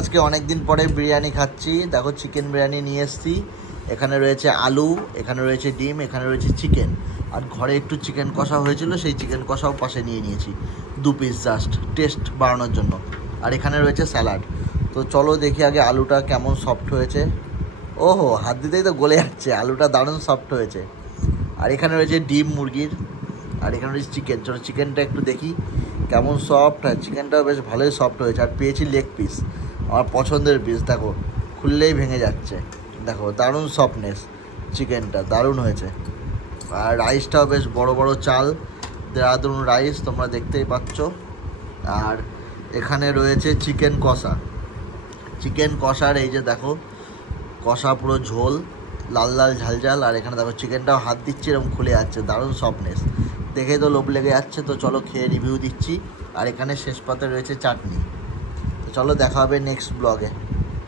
আজকে অনেক দিন পরে বিরিয়ানি খাচ্ছি। দেখো চিকেন বিরিয়ানি নিয়ে এসেছি। এখানে রয়েছে আলু, এখানে রয়েছে ডিম, এখানে রয়েছে চিকেন। আর ঘরে একটু চিকেন কষা হয়েছিল, সেই চিকেন কষাও পাশে নিয়ে নিয়েছি 2 পিস, জাস্ট টেস্ট বাড়ানোর জন্য। আর এখানে রয়েছে স্যালাড। তো চলো দেখি আগে আলুটা কেমন সফট হয়েছে। ওহো, হাত দিতেই তো গলে যাচ্ছে, আলুটা দারুণ সফট হয়েছে। আর এখানে রয়েছে ডিম মুরগির, আর এখানে রয়েছে চিকেন। চলো চিকেনটা একটু দেখি কেমন সফট হয়। চিকেনটাও বেশ ভালোই সফট হয়েছে। আর পেয়েছি লেগ পিস, আমার পছন্দের পিস। দেখো খুললেই ভেঙে যাচ্ছে। দেখো দারুণ সফটনেস, চিকেনটা দারুণ হয়েছে। আর রাইসটাও বেশ বড় বড় চাল, দেরাদুন রাইস, তোমরা দেখতেই পাচ্ছ। আর এখানে রয়েছে চিকেন কষা। চিকেন কষার এই যে দেখো, কষা পুরো ঝোল, লাল লাল ঝাল ঝাল। আর এখানে দেখো চিকেনটাও হাত দিচ্ছি এরকম খুলে যাচ্ছে, দারুণ সফটনেস, দেখে তো লোভ লেগে যাচ্ছে। তো চলো খেয়ে রিভিউ দিচ্ছি। আর এখানে শেষ পাতে রয়েছে চাটনি। তো চলো দেখা হবে নেক্সট ব্লগে।